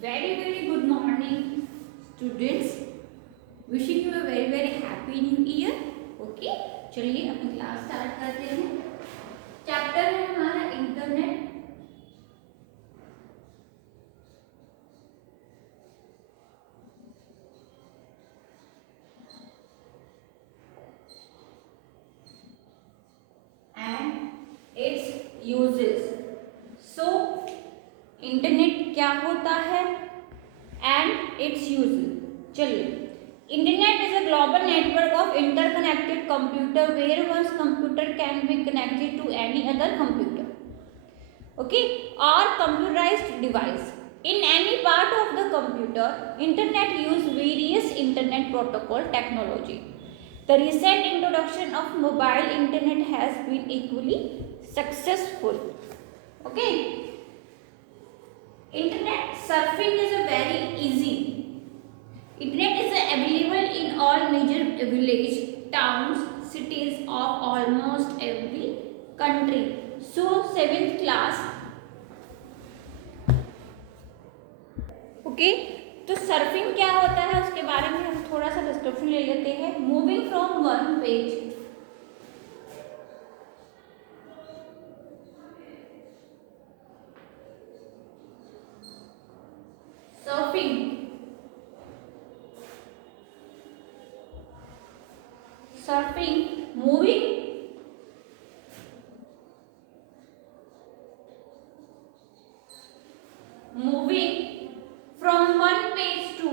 Very good morning, students. Wishing you a very happy new year. Okay, चलिए अपनी class start करते हैं। चैप्टर है हमारा internet. And it's uses. So internet क्या होता है एंड इट्स यूजेस। चलिए, Internet is a global network of interconnected computer where one's computer can be connected to any other computer, okay, or computerized device. In any part of the computer, Internet use various Internet protocol technology. The recent introduction of mobile Internet has been equally successful. Okay, Internet surfing is a very easy. Internet is available in all major village, towns, cities of almost every country. So 7th class. Okay, तो surfing क्या होता है उसके बारे में हम थोड़ा सा डिस्क्रिप्शन ले लेते हैं। Moving from one page surfing moving from one page to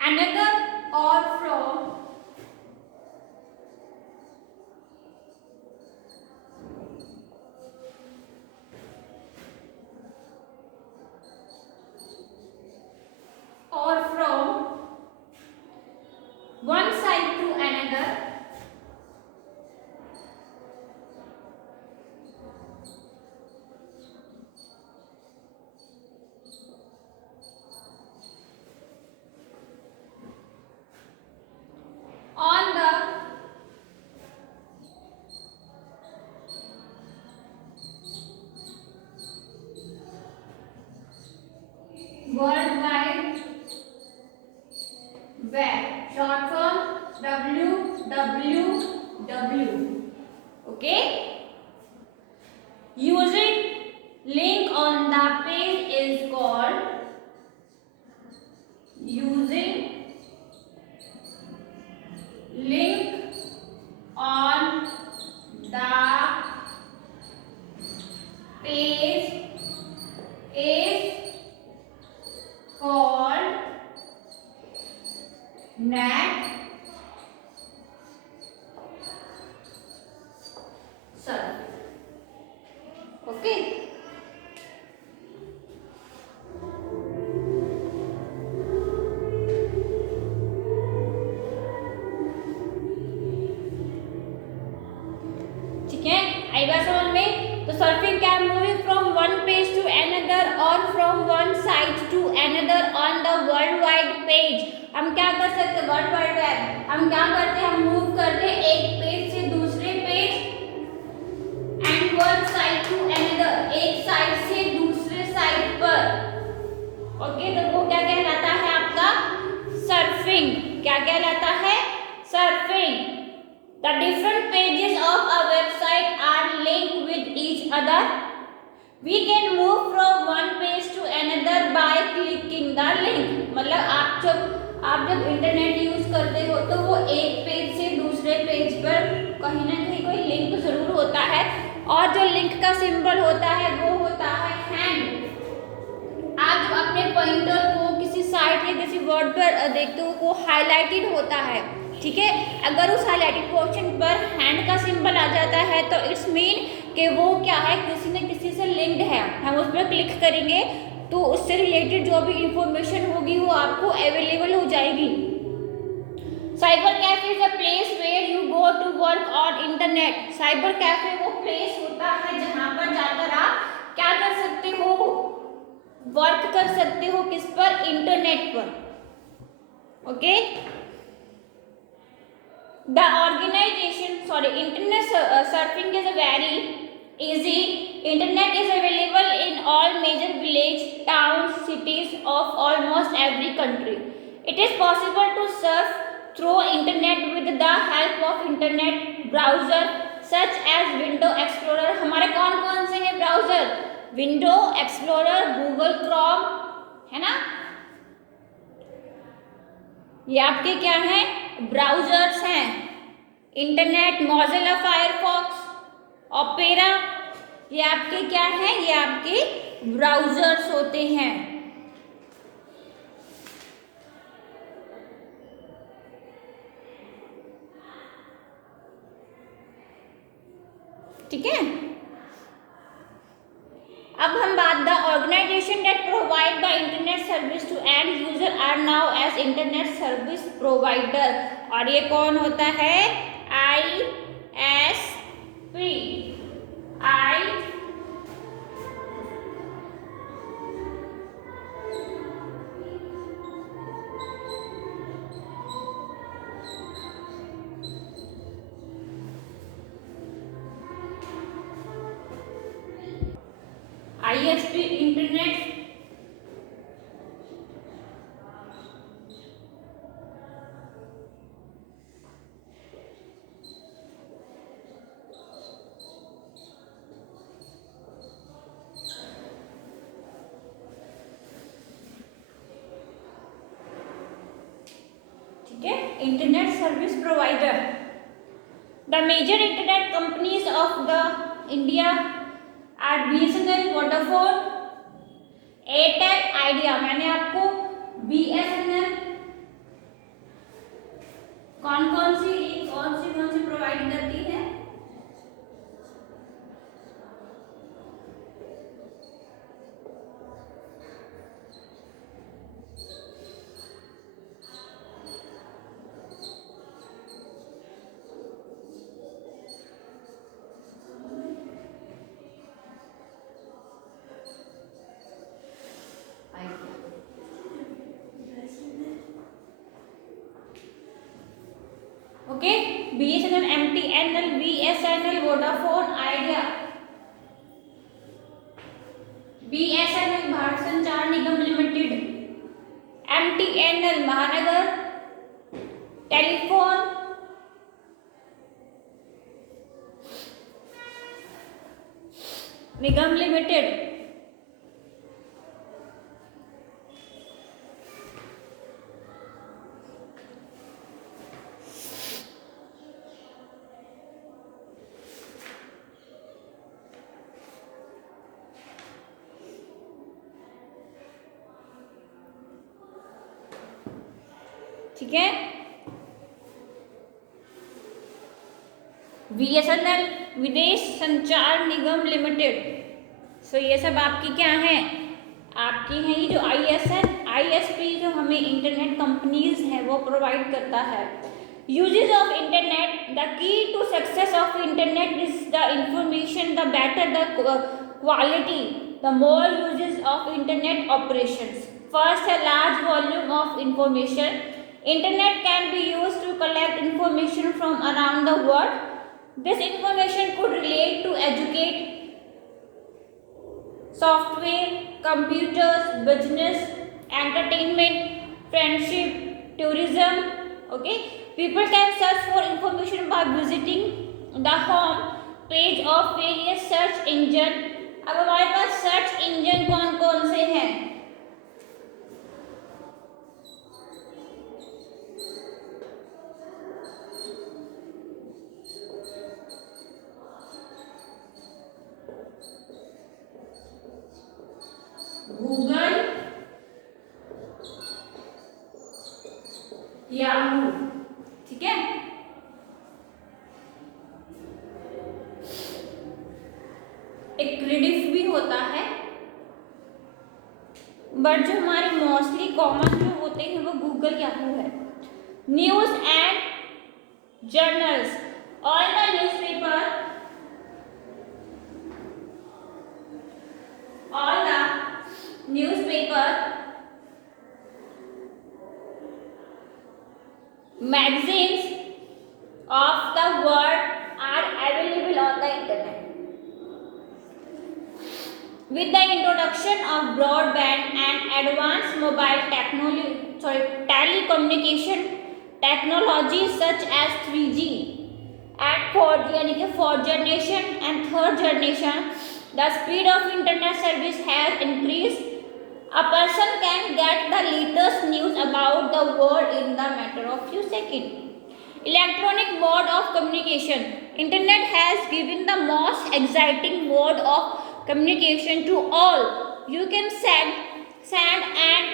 another, or from one side to another, on the World Wide Web, short form WWW. Okay, using link on the page is called using link on the page is called net surf. Okay, ठीक है, आएगा समझ में। तो surfing क्या है? Moving from one page to another और from one site to another on the world wide page. हम क्या कर सकते हैं? वर्ल्ड वाइड वेब हम क्या करते हैं? हम मूव करते हैं एक पेज से दूसरे page, and one site to another, एक साइट से दूसरे साइट पर। ओके, तो वो क्या कहलाता है? आपका सर्फिंग। क्या कहलाता है? Surfing. The different pages of a website are linked with each other. We can move from one page to another by clicking the link. मतलब आप जब इंटरनेट यूज करते हो तो वो एक पेज से दूसरे पेज पर कहीं ना कहीं कोई लिंक जरूर होता है, और जो लिंक का सिंबल होता है वो होता है हैंड। आप जब अपने पॉइंटर को किसी साइट या किसी वर्ड पर देखते हो वो हाईलाइटेड होता है, ठीक है। अगर उस हाईलाइटेड पोर्शन पर हैंड का सिंबल आ जाता है तो इट्स मीन कि वो क्या है? किसी न किसी से लिंक्ड है। हम उस पर क्लिक करेंगे तो उससे रिलेटेड जो भी इंफॉर्मेशन होगी वो आपको अवेलेबल हो जाएगी। Cyber cafe is a place where you go to work on internet. Cyber cafe वो प्लेस होता है जहां पर जाकर आप क्या कर सकते हो? वर्क कर सकते हो। किस पर? इंटरनेट पर। Okay, the organization, sorry, internet surfing is a very easy. Internet is available in all major village, towns, cities of almost every country. It is possible to surf through internet with the help of internet browser such as window explorer. हमारे कौन कौन से हैं browser? Window explorer, Google Chrome, है ना, ये आपके क्या हैं? ब्राउजर्स हैं. इंटरनेट, मोजिला फायरफॉक्स, ओपेरा, ये आपके क्या है? ये आपके ब्राउजर्स होते हैं. ठीक है. अब हम बात, the organisation that provide the internet service to end user are now as internet service provider. और ये कौन होता है? ISP. ISP internet internet service provider. The major internet companies of the India are BSNL, Vodafone, Airtel, Idea. मैंने आपको BSNL कौन कौन सी प्रोवाइड करती है? Okay, BSNL, MTNL, BSNL, Vodafone, Idea. BSNL Bharat Sanchar Nigam Limited, MTNL Mahanagar Telephone Nigam Limited. ठीक है. BSNL विदेश संचार निगम लिमिटेड. सो ये सब आपकी क्या है? आपकी है ये जो ISP जो हमें इंटरनेट कंपनीज है वो प्रोवाइड करता है. Uses of internet, the key to success of internet is the information, the better the quality, the more uses of internet operations. First है large volume of information. Internet can be used to collect information from around the world. This information could relate to educate, software, computers, business, entertainment, friendship, tourism. Okay, people can search for information by visiting the home page of various search engine. अब हमारे पास search engine कौन कौन से हैं? Google, Yahoo. ठीक है. एक रिडिफ भी होता है, बट जो हमारे मोस्टली कॉमन जो होते हैं वो गूगल, याहू है. News and journals, all the newspaper, all the newspaper magazines of the world are available on the internet. With the introduction of broadband and advanced mobile telecommunication technologies such as 3G and 4G यानी कि 4th generation and 3rd generation, the speed of internet service has increased. A person can get the latest news about the world in the matter of few seconds. Electronic mode of communication. Internet has given the most exciting mode of communication to all. You can send an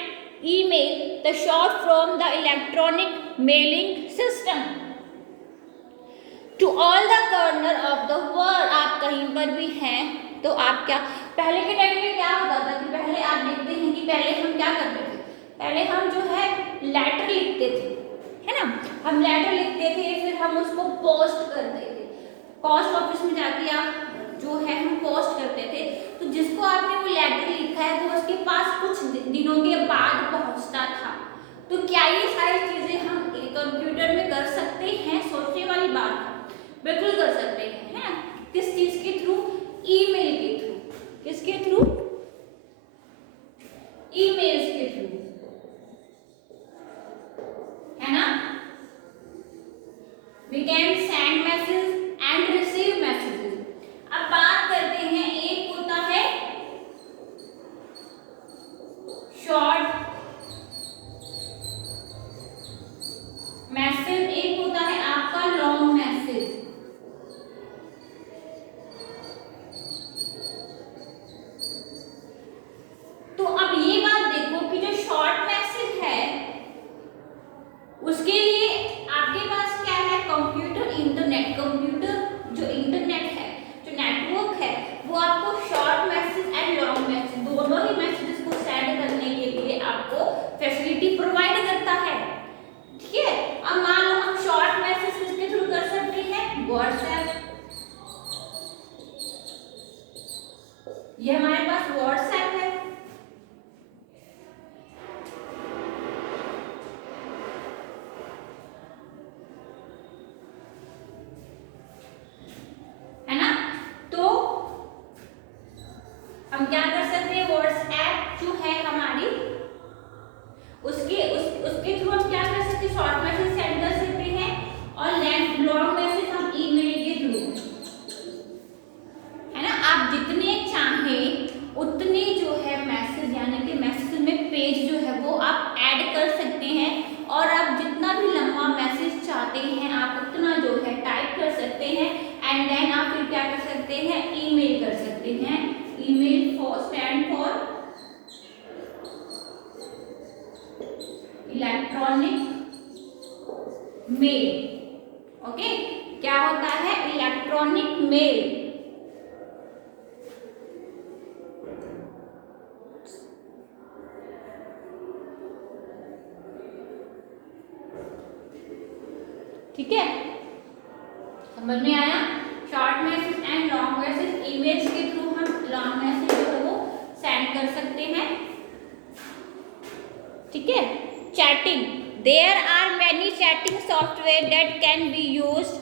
email, the short from the electronic mailing system, to all the corner of the world. आप कहीं पर भी हैं तो आप क्या, पहले के टाइम में क्या होता था कि पहले आप देखते हैं कि पहले हम क्या करते थे, पहले हम जो है लेटर लिखते थे, है ना, हम लेटर लिखते थे, फिर हम उसको पोस्ट करते थे, पोस्ट ऑफिस में जाके आप जो है हम पोस्ट करते थे, तो जिसको आपने वो लेटर लिखा है वो उसके पास कुछ दिनों के बाद पहुंचता था। तो क्या ये सारी चीजें हम कंप्यूटर में कर सकते हैं? सोचने वाली बात है, बिल्कुल कर सकते हैं, है ना। किस चीज के थ्रू? ईमेल के थ्रू। किसके थ्रू? ईमेल्स के थ्रू, है ना। We can send message and receive messages. अब बात करते हैं, एक होता है शॉर्ट मैसेज, एक होता है आपका लॉन्ग मैसेज। तो अब ये बात देखो कि जो शॉर्ट मैसेज है उसके लिए आपके पास क्या है? Computer, internet. कंप्यूटर जो इंटरनेट है, जो नेटवर्क है, वो आपको short message and long message दोनों ही मैसेजेस को सेंड करने के लिए आपको फैसिलिटी प्रोवाइड करता है। ठीक है, अब मान लो हम शॉर्ट मैसेज किसके थ्रू कर सकते हैं? व्हाट्सएप। ये हमारे पास व्हाट्सएप है, हम क्या कर सकते हैं? व्हाट्सएप जो है हमारी, उसके थ्रू हम क्या कर सकते हैं? शॉर्ट मैसेज सेंड कर सकते हैं, और लॉन्ग मैसेज हम ईमेल के थ्रू, है ना। आप जितने चाहें उतने जो है मैसेज, यानी कि मैसेज में पेज जो है वो आप ऐड कर सकते हैं, और आप जितना भी लंबा मैसेज चाहते हैं आप उतना जो है टाइप कर सकते हैं, एंड देन आप फिर क्या कर सकते हैं? ईमेल कर सकते हैं। Email stand for electronic mail. Okay, क्या होता है? Electronic mail. ठीक है, समझ में आया? Short message and long message, emails के थ्रू हम लॉन्ग मैसेज जो है वो सेंड कर सकते हैं। ठीक है, chatting. There are many chatting software that can be used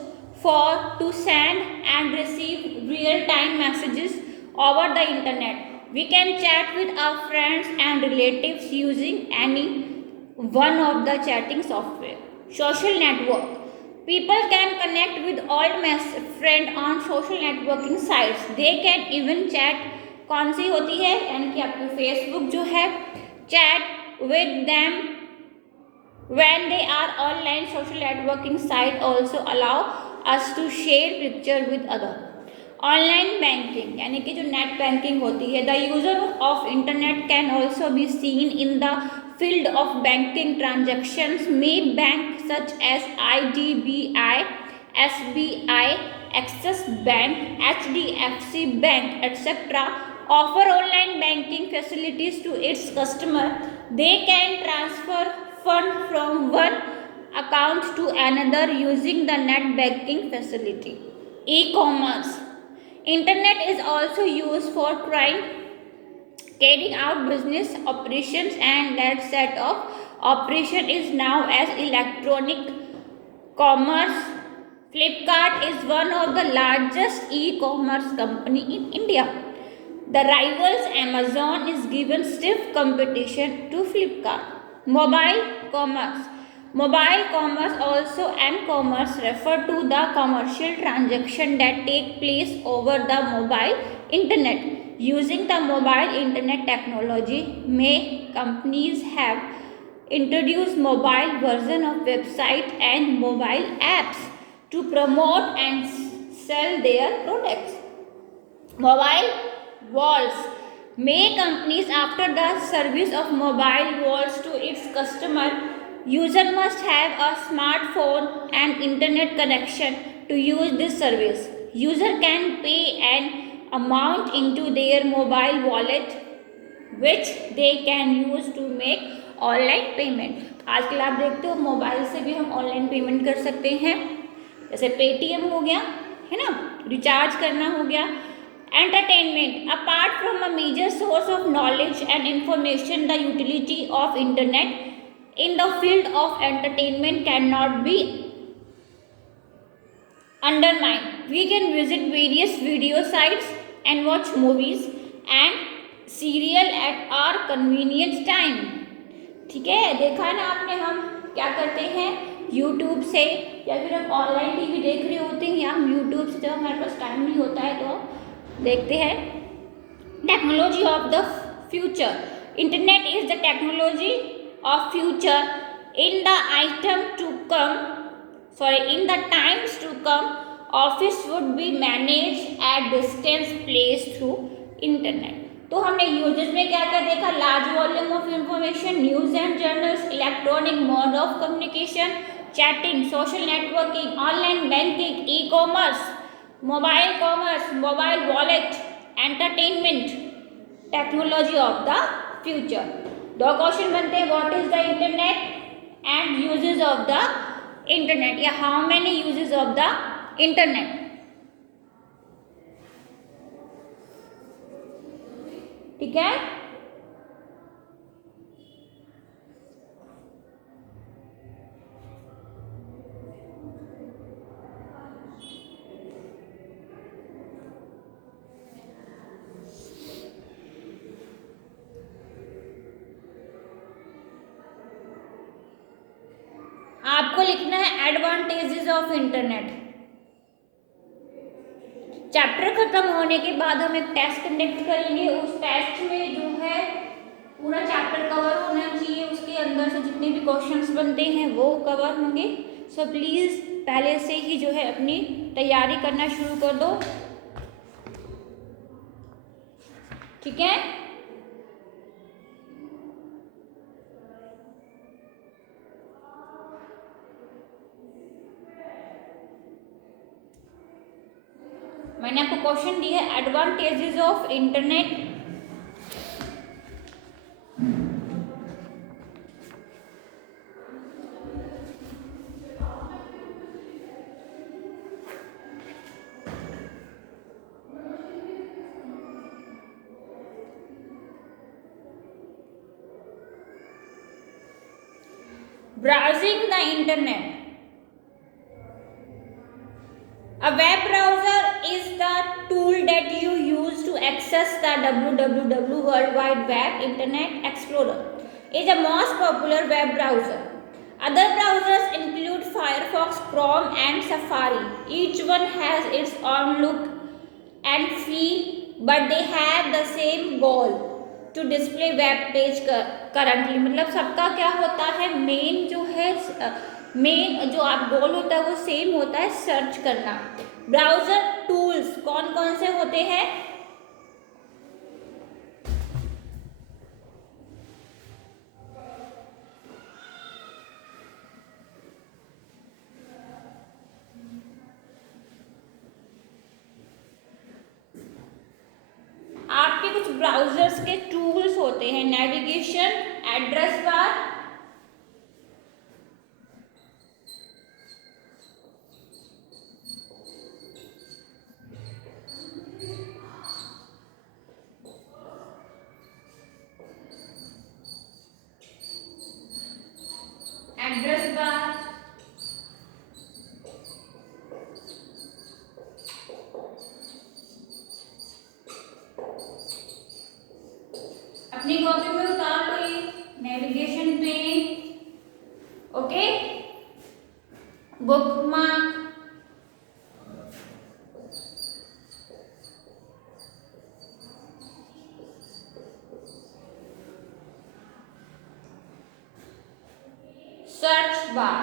for to send and receive real time messages over the internet. We can chat with our friends and relatives using any one of the chatting software. Social network. People can connect with all friends on social networking sites. They can even chat, कौन सी होती है? यानी कि आपकी फेसबुक जो है, chat with them when they are online. Social networking site also allow us to share picture with other. Online banking, यानी कि जो नेट बैंकिंग होती है, the user of internet can also be seen in the field of banking transactions. May bank such as IDBI, SBI, Axis Bank, HDFC Bank, etc. offer online banking facilities to its customer. They can transfer fund from one account to another using the net banking facility. E-commerce. Internet is also used for carrying out business operations, and that set of operation is now as electronic commerce. Flipkart is one of the largest e-commerce company in India. The rivals Amazon is given stiff competition to Flipkart. Mobile commerce. Mobile commerce, also m-commerce, refer to the commercial transaction that take place over the mobile internet. Using the mobile internet technology, may companies have introduced mobile version of website and mobile apps to promote and sell their products. Mobile walls. May companies after the service of mobile walls to its customer. User must have a smartphone and internet connection to use this service. User can pay an amount into their mobile wallet which they can use to make online payment. आजकल आप देखते हो मोबाइल से भी हम online payment कर सकते हैं, जैसे पेटीएम हो गया है ना, रिचार्ज करना हो गया. Entertainment. Apart from a major source of knowledge and information, the utility of internet in the field of entertainment cannot be undermined. We can visit various video sites and watch movies and serial at our convenient time. ठीक है, देखा है ना आपने, हम क्या करते हैं YouTube से, या फिर हम ऑनलाइन टीवी देख रहे होते हैं या हम YouTube से, जब हमारे पास टाइम नहीं होता है तो देखते हैं. Technology of the future. Internet is the technology of future. In the item to come, in the times to come, office would be manage at distance place through internet. तो हमने यूजेस में क्या क्या देखा, large volume of information, news and journals, electronic mode of communication, chatting, social networking, online banking, e commerce, mobile commerce, mobile wallet, entertainment, technology of the future. दो question बनते हैं, what is the internet and uses of the internet, या how many uses of the internet. ठीक है, आपको लिखना है advantages of internet. Chapter खत्म होने के बाद हम एक टेस्ट कंडक्ट करेंगे. उस टेस्ट में जो है पूरा चैप्टर कवर होना चाहिए, उसके अंदर से जितने भी क्वेश्चंस बनते हैं वो कवर होंगे. सो प्लीज़ पहले से ही जो है अपनी तैयारी करना शुरू कर दो. ठीक है, मैंने आपको क्वेश्चन दिया है advantages of internet. Browsing the internet. A web browser is the tool that you use to access the www World Wide Web. Internet Explorer is the most popular web browser. Other browsers include Firefox, Chrome and Safari. Each one has its own look and feel, but they have the same goal to display web page currently. मतलब सबका क्या होता है, मेन जो है, मेन जो आप गोल होता है वो सेम होता है, सर्च करना. ब्राउजर टूल्स कौन कौन से होते हैं, आपके कुछ ब्राउजर्स के टूल्स होते हैं. Navigation, address bar, okay, bookmark, search bar,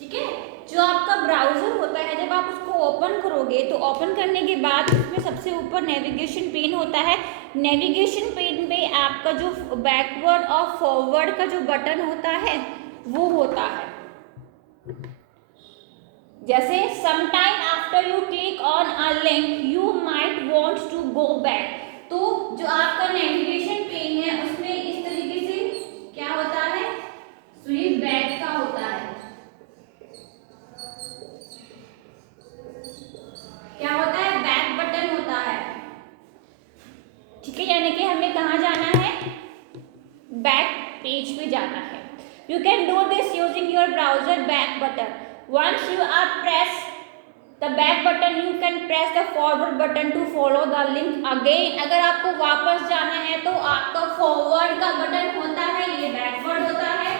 ठीक है। जो आपका ब्राउजर होता है, जब आप उसको ओपन करोगे तो ओपन करने के बाद उसमें सबसे ऊपर नेविगेशन पेन होता है। नेविगेशन पेन पे आपका जो बैकवर्ड और फॉरवर्ड का जो बटन होता है वो होता है। जैसे sometime after you click on a link you might want to go back, तो जो आपका नेविगेशन पेन है उसमें इस तरीके से क्या होता है, स्विप बैक का होता है। क्या होता है, बैक बटन होता है, ठीक है। यानी कि हमें कहाँ जाना है, बैक पेज पे जाना है। You can do this using your browser back button. Once you are press the back button, you can press the forward button to follow the link again. अगर आपको वापस जाना है तो आपका forward का बटन होता है, ये backward होता है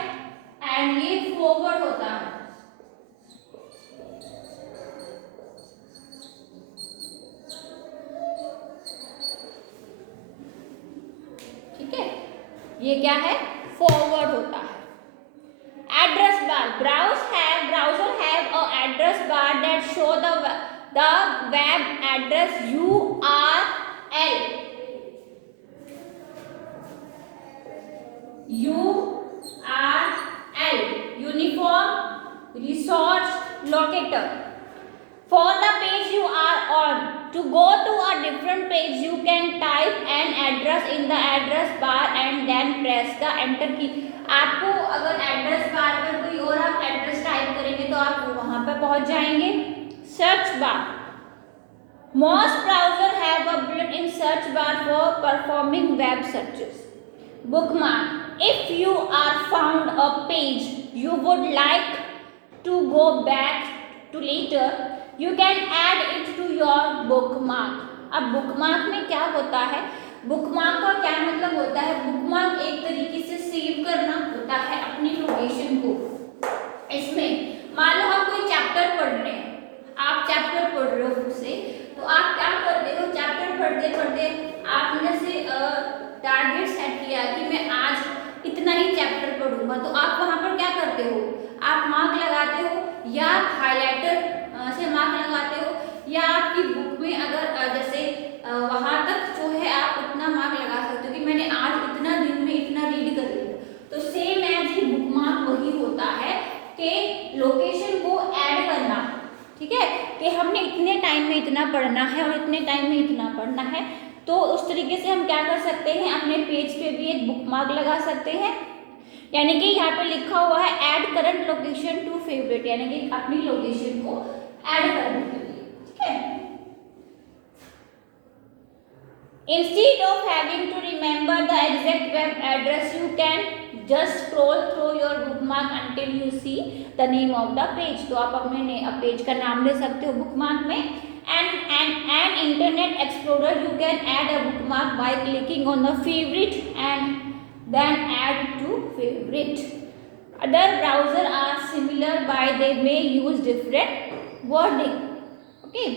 and ये forward होता है। ठीक है, ये क्या है, forward होता है। Address bar, browser have a address bar that show the web address URL, uniform resource locator, for the page you are on. To go to a different page you can type an address in the address bar and then press the enter key. आपको अगर address bar में कोई और आप address type करेंगे तो आप वहां पर पहुंच जाएंगे। Search bar, most browser have a built-in search bar for performing web searches. Bookmark, if you are found a page you would like to go back to later, you can add it to your bookmark. अब bookmark में क्या होता है, बुकमार्क का क्या मतलब होता है, बुकमार्क एक तरीके से सेव करना होता है अपनी लोकेशन को। इसमें मान लो आप कोई चैप्टर पढ़ रहे हैं, आप चैप्टर पढ़ रहे हो खुद से, तो आप क्या करते हो, चैप्टर पढ़ते पढ़ते आपने से टारगेट सेट किया कि मैं आज इतना ही चैप्टर पढ़ूंगा, तो आप वहां पर क्या करते हो, आप मार्क लगाते हो या हाईलाइटर से मार्क लगाते हो, या आपकी बुक में अगर जैसे वहां तक जो है आप उतना मार्क लगा सकते हो कि मैंने आज इतना दिन में इतना रीड कर लिया। तो सेम एज ही बुकमार्क वही होता है कि लोकेशन को ऐड करना, ठीक है, कि हमने इतने टाइम में इतना पढ़ना है और इतने टाइम में इतना पढ़ना है। तो उस तरीके से हम क्या कर सकते हैं, अपने पेज पे भी एक बुकमार्क लगा सकते हैं। यानी कि यहाँ पे लिखा हुआ है add current location to favourite, यानी कि अपनी लोकेशन को ऐड करने के लिए, ठीक है। Instead of having to remember the exact web address, you can just scroll through your bookmark until you see the name of the page. तो आप अपने पेज का नाम ले सकते हो बुकमार्क में। And Internet Explorer you can add a bookmark by clicking on the favorite and then add to favorite. Other browsers are similar but they may use different wording. Okay,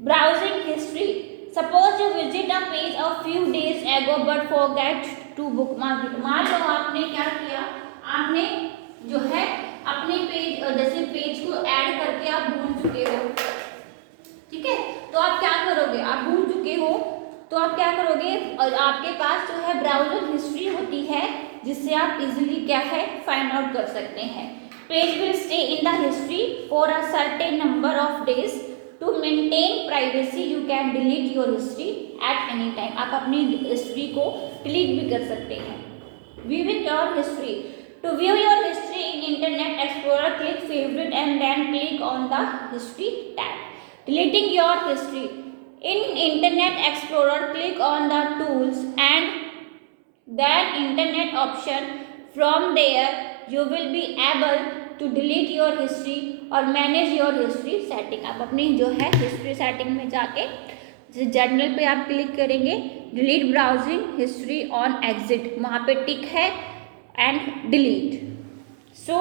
browsing history. Suppose you visit a page a few days ago but forget to bookmark it. मान लो आपने क्या किया, आपने जो है अपने पेज जैसे पेज को ऐड करके आप भूल चुके हो, ठीक है, तो आप क्या करोगे, आप भूल चुके हो तो आप क्या करोगे, और आपके पास जो है ब्राउजर हिस्ट्री होती है जिससे आप इजीली क्या है फाइंड आउट कर सकते हैं। Page will stay in the history for a certain number of days. To maintain privacy, you can delete your history at any time. आप अपनी हिस्ट्री को डिलीट भी कर सकते हैं। Viewing your history. To view your history in Internet Explorer, click favorite and then click on the history tab. Deleting your history. In Internet Explorer, click on the tools and then Internet option. From there, you will be able to delete your history और manage your history setting. आप अपनी जो है history setting में जाके जर्नल पे आप क्लिक करेंगे, delete browsing history on exit, वहाँ पे टिक है एंड डिलीट। सो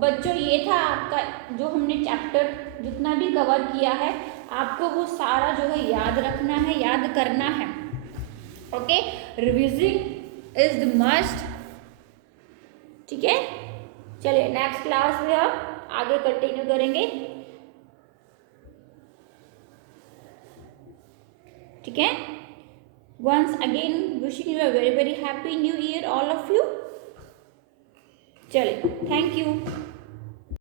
बच्चों ये था आपका जो हमने चैप्टर जितना भी कवर किया है, आपको वो सारा जो है याद रखना है, याद करना है। Okay, revising is the must. ठीक है, चलिए नेक्स्ट क्लास में हम आगे कंटिन्यू करेंगे। ठीक है, once again wishing you a very very happy new year all of you. चलिए, थैंक यू।